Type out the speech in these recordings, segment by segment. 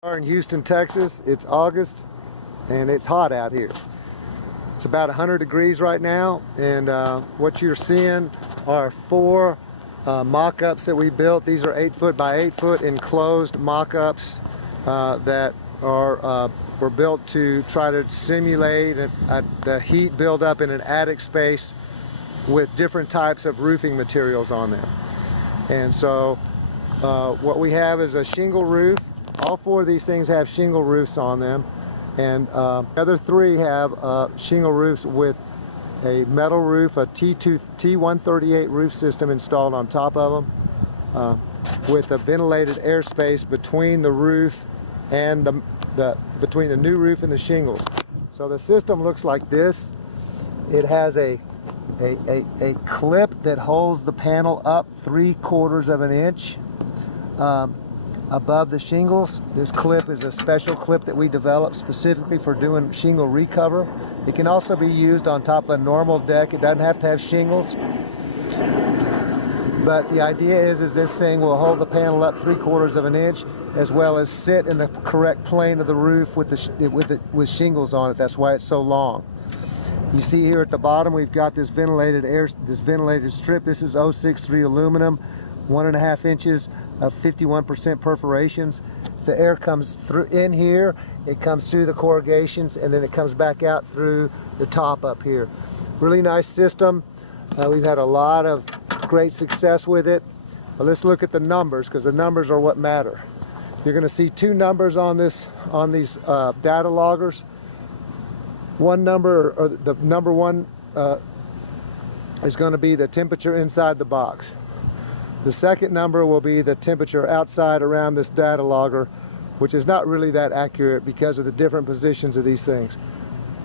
We are in Houston, Texas. It's August and it's hot out here. It's about 100 degrees right now, and what you're seeing are four mock-ups that we built. These are 8 foot by 8 foot enclosed mock-ups that were built to try to simulate the heat buildup in an attic space with different types of roofing materials on them. And so what we have is a shingle roof. All four of these things have shingle roofs on them, and the other three have shingle roofs with a metal roof, a T138 roof system installed on top of them, with a ventilated airspace between the roof and between the new roof and the shingles. So the system looks like this. It has a clip that holds the panel up 3/4 of an inch above the shingles. This clip is a special clip that we developed specifically for doing shingle recover. It can also be used on top of a normal deck. It doesn't have to have shingles. But the idea is this thing will hold the panel up 3/4 of an inch, as well as sit in the correct plane of the roof with shingles on it. That's why it's so long. You see here at the bottom, we've got this ventilated strip. This is 063 aluminum, 1.5 inches of 51% perforations. The air comes through in here, it comes through the corrugations, and then it comes back out through the top up here. Really nice system. We've had a lot of great success with it. But let's look at the numbers, because the numbers are what matter. You're going to see two numbers on these data loggers. One number, or the number one, is going to be the temperature inside the box. The second number will be the temperature outside around this data logger, which is not really that accurate because of the different positions of these things.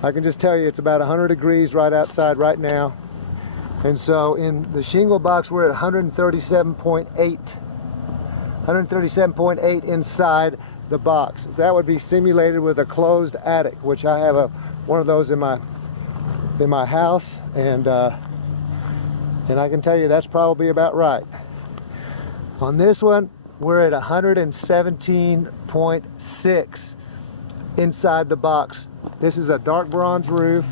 I can just tell you it's about 100 degrees right outside right now. And so in the shingle box, we're at 137.8 inside the box. That would be simulated with a closed attic, which I have one of those in my house, and I can tell you that's probably about right. On this one, we're at 117.6 inside the box. This is a dark bronze roof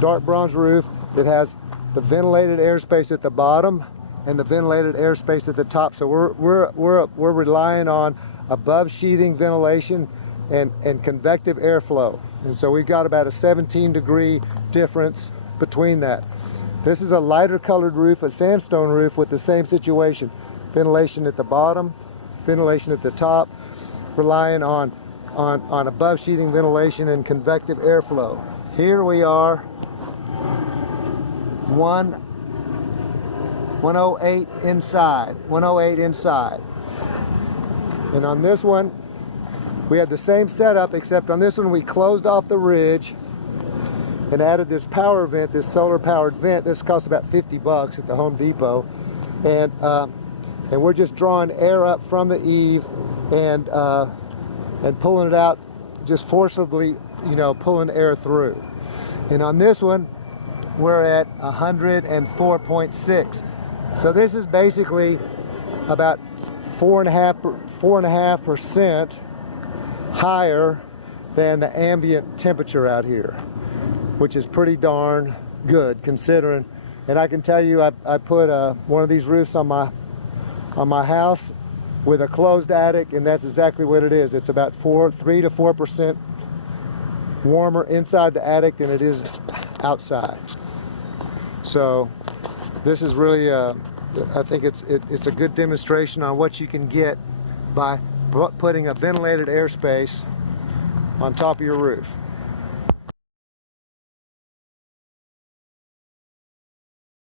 that has the ventilated airspace at the bottom and the ventilated airspace at the top. So we're relying on above sheathing ventilation and convective airflow. And so we've got about a 17-degree difference between that. This is a lighter colored roof, a sandstone roof, with the same situation. Ventilation at the bottom, ventilation at the top, relying on above sheathing ventilation and convective airflow. Here we are, 108 inside, 108 inside. And on this one, we had the same setup, except on this one we closed off the ridge and added this power vent, this solar powered vent. This cost about 50 bucks at the Home Depot. And we're just drawing air up from the eave and pulling it out, just forcibly, pulling air through. And on this one, we're at 104.6. So this is basically about 4.5% higher than the ambient temperature out here, which is pretty darn good considering. And I can tell you, I put one of these roofs on my house with a closed attic, and that's exactly what it is. It's about 3 to 4% warmer inside the attic than it is outside. So this is really, I think it's a good demonstration on what you can get by putting a ventilated airspace on top of your roof.